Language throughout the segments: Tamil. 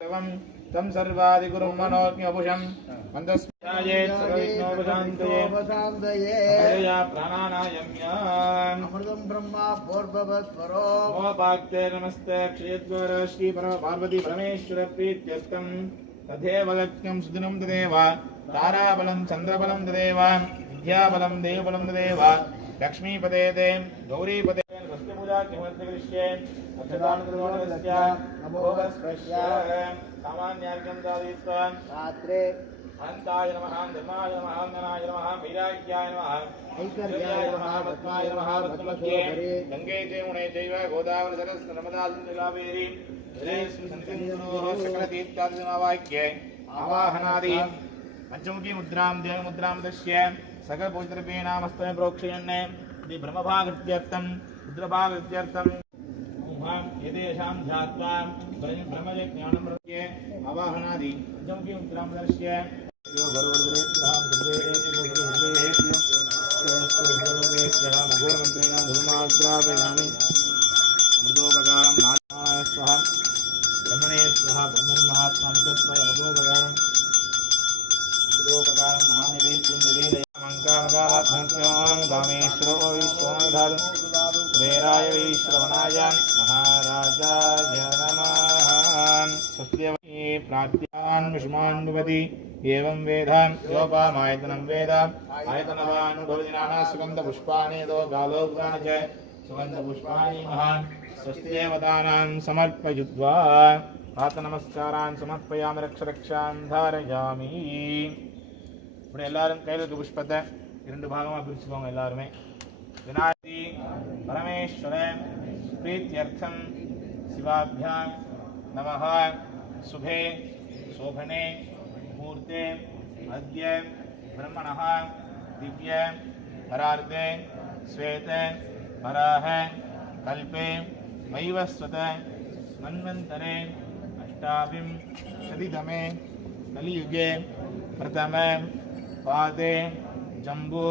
तं सर्वादिगुरुं मनोज्ञपुषं मन्दस्मृतायेत् सर्वविघ्नोपशान्तये अभया प्राणानायम्याम् अमृतं ब्रह्मा भूर्भुवस्वरो मोपाक्ते नमस्ते क्षयद्वार श्री परम पार्वती परमेश्वर प्रीत्यर्थं तथैव लक्ष्यं सुदिनं तदेव ताराबलं चन्द्रबलं तदेव विद्याबलं देवबलं तदेव लक्ष्मीपदे ते गौरीपदे पूजा किमर्थकृष्ये अक्षतानुकृतस्य नमोस्पृश्य सामान्यार्घ्यं दादयित्वा रात्रे अनन्ताय नमः धर्माय नमः अङ्गनाय नमः वैराग्याय नमः ऐश्वर्याय नमः पद्माय नमः पद्ममध्ये गङ्गे च यमुने चैव गोदावरी सरस्वती नर्मदा सिन्धु कावेरी जलेऽस्मिन् सकलतीर्थादिवाक्ये आवाहनादि पञ्चमुखी मुद्रां देवमुद्रां दश्य सकलपूजद्रव्येणामस्तमे प्रोक्षयन् ब्रह्मभागत्यर्थं रुद्रभागत्यर्थं एतेषां ध्यात्वा ब्रह्मज्ञानं प्रत्ये आवाहनादि पञ्चमुखी मुद्रां दर्श्य मृदोपकारं नारायणाय स्वाहा ब्रह्मणे स्वाहा ब्रह्मणि महात्मा मृतत्वय मृदोपकारं मृदोपकारं महानिवेद्यं निवेदयामङ्कामकात्मक्यों कामेश्वरो विश्वनाथाय कुबेराय वैश्रवणाय महाराजाय नमः सत्यवती प्राप्त्यान् विषमान् भवति एवं वेदान् योपामायतनं वेद आयतनवान् भवतिनाना सुगन्धपुष्पाणि दो गालोग्राणि च सुगन्धपुष्पाणि महान् स्वस्ति देवतानां समर्पयित्वा प्रातनमस्कारान् समर्पयामि रक्षरक्षान् धारयामि இப்படி எல்லாரும் கையில் இருக்க புஷ்பத்தை இரண்டு பாகமாக பிரிச்சுக்கோங்க எல்லாருமே விநாயகி பரமேஸ்வர प्रीत्यर्थं शिवाभ्यां नमः शुभे शोभने मुहूर्ते अद्य ब्रह्मणः दिव्य परार्धे श्वेते वराह कल्पे वैवस्वत मन्वन्तरे अष्टाविंशतितमे कलियुगे प्रथम पादे जम्बू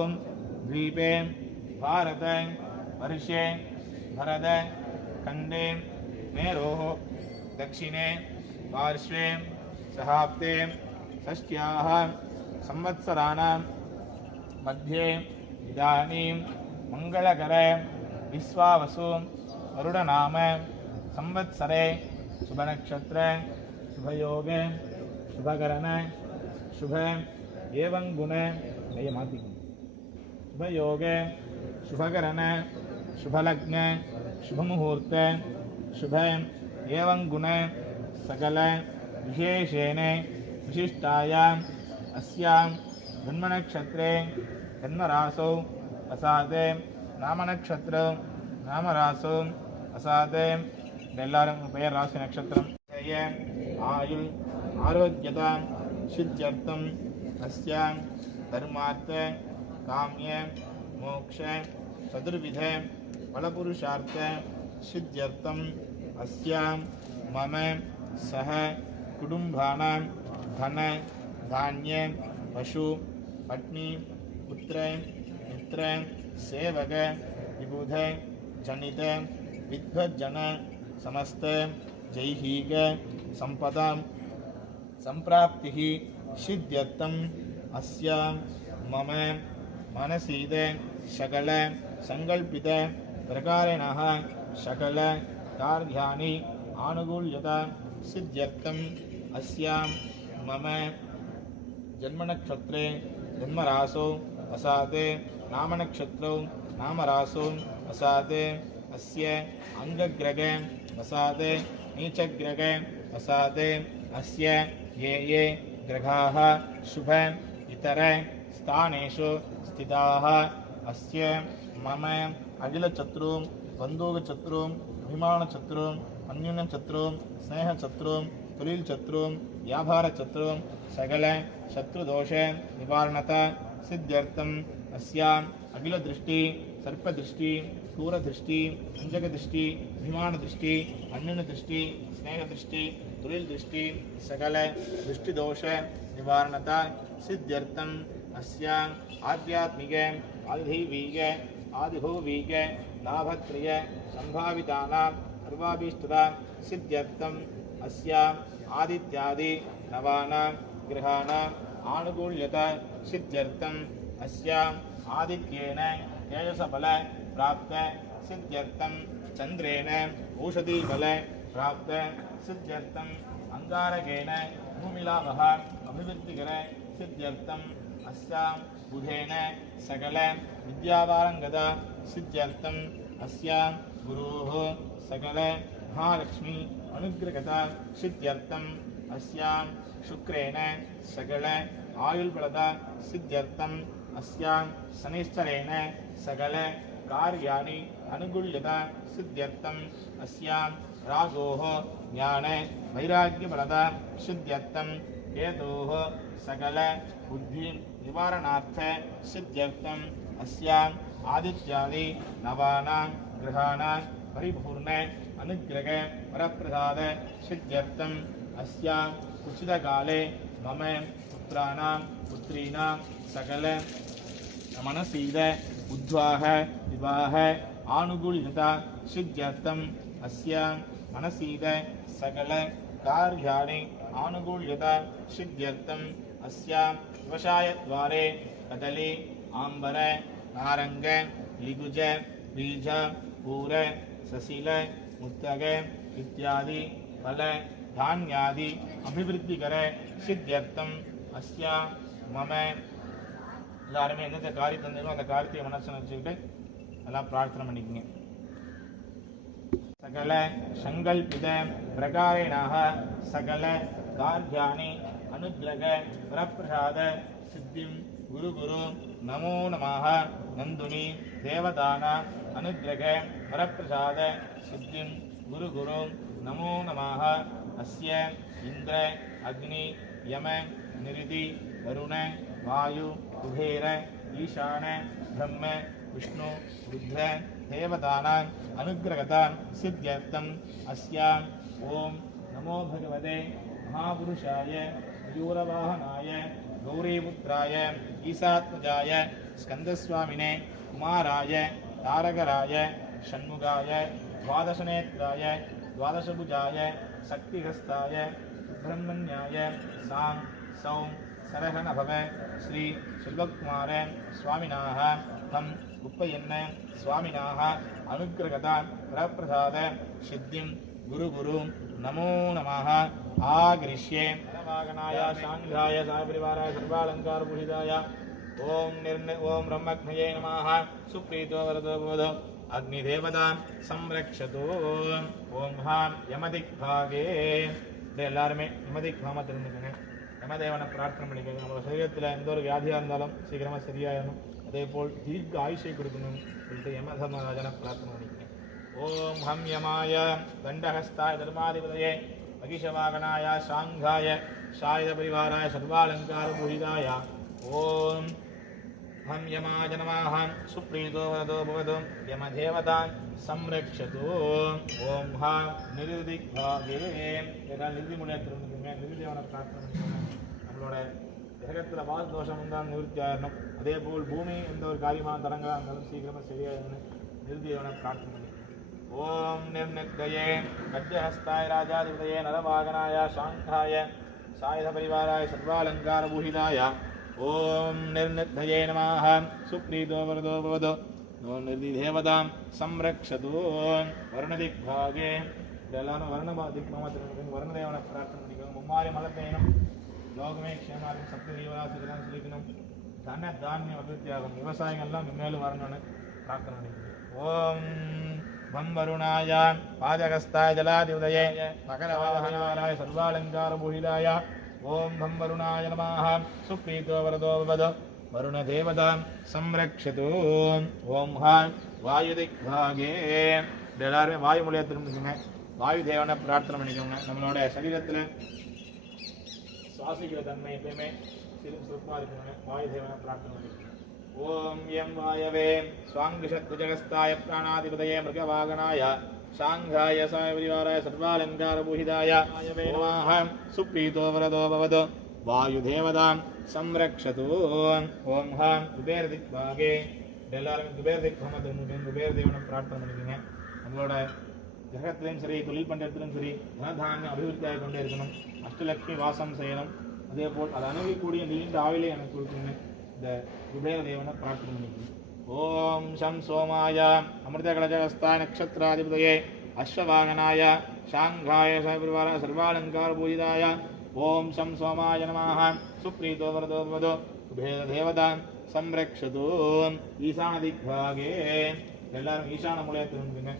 द्वीपे भारत वर्षे भरत खंडे मेरोः दक्षिणे पार्श्वे सहाब्दे षष्ट्याः संवत्सराणां मध्ये इदानीं मंगलकर विश्वावसु वरुणनाम संवत्सरे शुभनक्षत्र शुभयोगे शुभकरण शुभ एवं गुण शुभयोगे शुभकरण शुभलग्न शुभमुहूर्त शुभ एवं गुण सकल विशेषेण विशिष्टायाम् अस्यां जन्मनक्षत्रे जन्मरासौ असादे नामनक्षत्र नामरासौ असादे எல்லாரும் பெயர் ராசி நட்சத்திரம் ஆயுள் ஆரோக்கியத சித்தியர்த்தம் அஸ்யாம் தர்மார்த்த காமிய மோக்ஷ சதுர்வித பலபுருஷார்த்த சித்தியர்த்தம் அஸ்யாம் மம சஹ குடும்பானாம் தன தானிய பசு பத்னி புத்திர மித்ர சேவக விபுத ஜனித विद्वज्जन समस्त जैहिक संपदा संप्राप्तिः सिद्ध्यर्थम् अस्यां मम मनसीद सकल संकल्पित प्रकारेणः सकल कार्याणि आनुकूल्यता सिद्ध्यर्थम् अस्यां मम जन्मनक्षत्रे जन्मरासौ असादे नामनक्षत्रौ नामरासौ असादे अस्य अंगग्रग वसादे नीचग्रग वसादे अस्य ये ये ग्रहाः शुभ इतर स्थानेषु स्थिताः अस्य मम अखिलचत्रुं बन्धुकचत्रुं अभिमानचत्रुं अन्योन्यचत्रुं स्नेहचत्रुं तुलिलचत्रुं व्यापारचत्रुं सकल शत्रुदोष निवारणता सिद्ध्यर्थम् अस्याम् अखिलदृष्टि सर्पदृष्टि स्थूलदृष्टि अंजकदृष्टि अभिमानदृष्टि अन्योन्यदृष्टि स्नेहदृष्टि तुलिलदृष्टि सकल दृष्टिदोष निवारणता सिद्ध्यर्थम् अस्याम् आध्यात्मिक आधिदैविक आदिभौविक लाभत्रय संभावितानां सर्वाभीष्टता सिद्ध्यर्थम् अस्य आदित्यादि नवानां ग्रहाणाम् आनुकूल्यता सिद्ध्यर्थम् अस्य आदित्येन तेजसबल प्राप्त सिद्ध्यर्थम् चन्द्रेण औषधिबल प्राप्त सिद्ध्यर्थम् अंगारकेण भूमिलाभः अभिवृद्धिकर सिद्ध्यर्थम् अस्य बुधेन सकल विद्यावारंगता सिद्ध्यर्थम् अस्य गुरोः सकल महालक्ष्मी अनुग्रहता सिद्ध्यर्थम् अस्य शुक्रेण सकल आयुर्बलता सिद्ध्यर्थम् अस्य शनिश्चरेण सकल कार्याणि अनुकूल्यता सिद्ध्यर्थम् अस्य रागोः ज्ञान वैराग्यबलता सिद्ध्यर्थम् केतोः सकल बुद्धि निवारणार्थ सिद्ध्यर्थम् अस्य आदित्यादि नवानां ग्रहाणां परिपूर्ण अनुग्रह वरप्रसाद सिद्ध्यर्थम् अस्य उचितकाले मम पुत्राणां पुत्रीणां सकल मनसीद उद्वाह विवाह आनुकूल्यता सिद्ध्यर्थम् अस्य मनसीद सकल कार्याणि आनुकूल्यता सिद्ध्यर्थम् अस्य व्यवसायद्वारे कदली आंबर नारंग लिगुज बीज पूर ससील मुत्तग इत्यादि फल धान्यादि अभिवृद्धिकर सिद्ध्यर्थम् अस्य मम எல்லாருமே எந்தெந்த காரியத்தை தந்தீங்களோ அந்த காரியத்தை மனசில் வச்சுக்கிட்டு எல்லாம் பிரார்த்தனை பண்ணிக்கங்க. सकल संकल्पित प्रकारेणाः सकल कार्याणि अनुग्रह वरप्रसाद सिद्धिं गुरु गुरु नमो नमः नंदुनी देवदाना अनुग्रह वरप्रसाद सिद्धिं गुरु गुरु नमो नमः अस्य इंद्र अग्नि यम निरिधि वरुण वायु कुबेर ईशान ब्रह्म विष्णु रुद्र देवदाना अनुग्रहता सिद्ध्यर्थम् अस्य ओम नमो भगवते महापुरुषाय मयूरवाहनाय गौरीपुत्राय ईशात्मजाय स्कंदस्वामिने कुमाराय तारकराय षण्मुगाय द्वादशनेत्राय द्वादशभुजाय शक्तिहस्ताय सुब्रह्मण्याय सां सौं सरहनभव श्री शिल्वकुमार स्वामिनाः तं कुप्पयन्न स्वामिनाः अनुग्रहता वरप्रसाद सिद्धिं गुरु गुरु नमो नमः आगृह्ये वागनाय शांघाय सापरिवाराय सर्वालंकारभूषिताय ओम ब्रह्मग्नये नमः सुप्रीतो वरदो बोधो अग्निदेवतां संरक्षतु ओम हां यमदिक्भागे எல்லாருமே யமதிக்பாம திரும்பிக்கங்க. யமதேவனை பிரார்த்தனை பண்ணிக்கோங்க. நம்ம சரீரத்தில் எந்த ஒரு வியாதியாக இருந்தாலும் சீக்கிரமாக சரியாயிடணும். அதே போல் தீர்க்க ஆயுஷை கொடுக்கணும் சொல்லிட்டு யமதர்மராஜனை பிரார்த்தனை பண்ணிக்கங்க. ஓம் ஹம் யமாய தண்டஹஸ்தாய தர்மாதிபதயே மகிஷவாகனாய சாங்காய சாயுத பரிவாராய சர்வாலங்கார பூஷிதாய ஓம் हम यमाय नमः सुप्रीतो वरदो भवतु यमदेवतां संरक्षतु ओम हा निर्दिग्भागे இதனால் நிதிமுறையத்தில் இருந்துங்க. நிதிதேவனை பிரார்த்தனை பண்ணிக்கோங்க. நம்மளோட கிரகத்தில் வாச தோஷம் இருந்தால் நிவர்த்தி ஆயிடணும். அதே போல் பூமி எந்த ஒரு காரியமான தடங்களாக இருந்தாலும் சீக்கிரமாக சரியாயிடணும். நிதிதேவனை பிரார்த்தனை பண்ணிக்கோங்க. ஓம் நிர்நித்யே கஜ்ஜஹஸ்தாய ராஜாதிபதயே நரவாகனாய சாங்காய சாயுத பரிவாராய சர்வாலங்கார பூஷிதாய ओम निर्निधये नमः सुप्रीतो वरदो भवतु नो निर्दिदेवतां संरक्षतु वर्णदिग्भागे எல்லாரும் வர்ணதிக்மாமத்திற்கு வர்ணதேவனை பிரார்த்தனை பண்ணிக்கோங்க. மும்மாரி மழை பெய்யணும், லோகமே க்ஷேமாகும், சப்த ஜீவராசிகளாம் சொல்லிக்கணும், தன தானியம் அபிவிருத்தியாகும், விவசாயங்கள்லாம் மேலும் வரணும்னு பிரார்த்தனை பண்ணிக்கணும். ஓம் வம் வருணாய பாதகஸ்தாய ஜலாதிபதயே மகரவாகனாய சர்வாலங்கார பூஷிதாய ओम भं वरुणाय नमः सुप्रीतो वरदो भवतु वरुणदेवतां संरक्षतु ओम हां वायुदिग्भागे எல்லாருமே வாயு மூலையை திரும்பிக்கோங்க. வாயு தேவனை பிரார்த்தனை பண்ணிக்கோங்க. நம்மளோட சரீரத்தில் சுவாசிக்கிற தன்மை எப்பயுமே சுருக்கமாக இருக்குங்க. வாயு தேவனை பிரார்த்தனை பண்ணிக்கோங்க. ஓம் எம் வாயவே स्वाङ्गशत्रुजगस्ताय प्राणाधिपतये मृगवागनाय शांघाय सायपरिवाराय सर्वालंकारभूषिताय नमः सुप्रीतो वरदो भवतु वायुदेवतां संरक्षतु ओम हां कुबेर दिग्भागे எல்லாரும் குபேர் திக்பாம குபேர் தேவனை பிரார்த்தனை பண்ணிக்கோங்க. நம்மளோட கிரகத்திலையும் சரி தொழில் பண்ணுற இடத்துலையும் சரி தனதானியம் அபிவிருத்தியாக கொண்டே இருக்கணும். அஷ்டலட்சுமி வாசம் செய்யணும். அதே போல் அதை அணுகக்கூடிய நீண்ட ஆவிலே எனக்கு கொடுக்கணும். இந்த குபேர தேவனை பிரார்த்தனை பண்ணிக்கணும். ஓம் சம் சோமாய அமிர்த கலஜகஸ்தாய நக்ஷத்ராதிபதயே அஸ்வவாகனாய சாங்காய சபரிவார சர்வாலங்கார பூஜிதாய ஓம் சம் சோமாய நமः சுப்ரீதோ வரதோ வதோ குபேர தேவதாம் சம்ரக்ஷது. ஈசான திக்பாகே எல்லாரும் ஈசான மூலையை திரும்புங்க.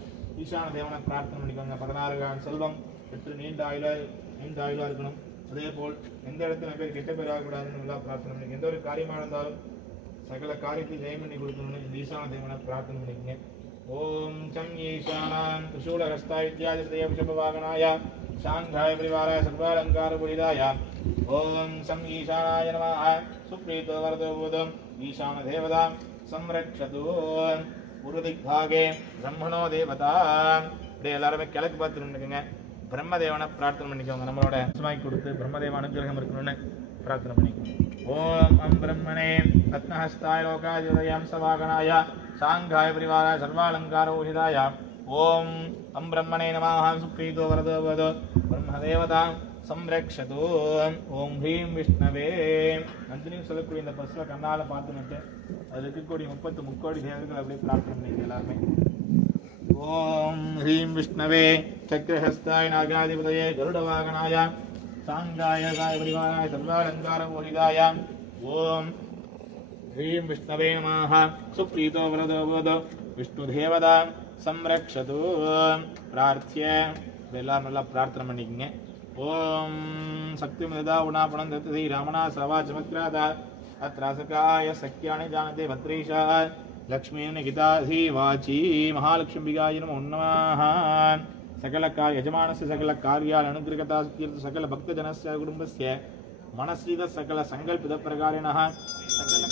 ஈசான தேவனை பிரார்த்தனை பண்ணிக்கோங்க. 16 செல்வம் பெற்று நீண்ட ஆயுளா இருக்கணும். அதே போல் எந்த இடத்துல பேர் கெட்ட பேர் ஆகக்கூடாதுன்னு நல்லா பிரார்த்தனை பண்ணிக்கோங்க. எந்த ஒரு காரியமாக இருந்தாலும் சகல காரியத்தையும் ஜெயம் பண்ணி கொடுக்கணும்னு இந்த ஈசான தேவனை பிரார்த்தனை பண்ணிக்கோங்க. ஓம் சம் ஈசானான் திரிசூலஹஸ்தாய வித்யாதிபதயே விஷபவாகனாய சாங்காய பரிவாராய சர்வாலங்கார பூஜிதாய ஓம் சம் ஈசானாய நமः சுப்ரீதோ வரதோ பூதம் ஈசான தேவதாம் சம்ரக்ஷது. உருதிக்பாகே பிரம்மணோ தேவதா. இப்படி எல்லாருமே கிழக்கு பார்த்து நின்றுக்குங்க. பிரம்மதேவனை பிரார்த்தனை பண்ணிக்கோங்க. நம்மளோட சுமாய் கொடுத்து பிரம்மதேவ அனுகிரகம் இருக்கணும்னு பிரார்த்தனை பண்ணிக்கோங்க. ஓம் அம் பிரம்மணே ரத்னஹஸ்தாய லோகாதிபதயம் சவாகனாய சாங்காய பரிவாராய சர்வாலங்கார பூஜிதாய ஓம் அம் பிரம்மணே நமः சுப்ரீதோ வரதோ வதோ பிரம்மதேவதாம் சம்ரக்ஷது. ஓம் ஹ்ரீம் விஷ்ணவே. நந்தினியும் சொல்லக்கூடிய இந்த பசுவை கண்ணால பார்த்துன்னுட்டு அது இருக்கக்கூடிய 30 முக்கோடி தேவர்கள் அப்படியே பிரார்த்தனை பண்ணிக்க எல்லாருமே. ஓம் ஹ்ரீம் விஷ்ணவே சக்கரஹஸ்தாய நாகாதிபதயே கருடவாகனாய சாங்காய காய பரிவாராய சர்வாலங்கார பூஜிதாய ஓம் ஹ்ரீம் விஷ்ணவே நமः சுப்ரீதோ வரதோ வதோ விஷ்ணுதேவதாம் சம்ரக்ஷது. பிரார்த்திய எல்லாரும் நல்லா பிரார்த்தனை பண்ணிக்கங்க. ஓம் சக்தி மதா உணாபணம் தத்தி ராமணா சவா சமத்ராதா அத்ராசகாய சக்யானி ஜானதே பத்ரீஷா லக்ஷ்மீ நிகிதாதி வாச்சி மகாலட்சுமிகாய நமோ நமः. சகல யஜமானஸ்ய சகல கார்யால் அனுகிரகதா சக்திர்த்த சகல பக்தஜனஸ்ய குடும்பஸ்ய மனஸ்ரித சகல சங்கல்பித பிரகாரிணः சகல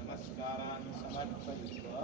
नमस्कारान् समर्पयित्वा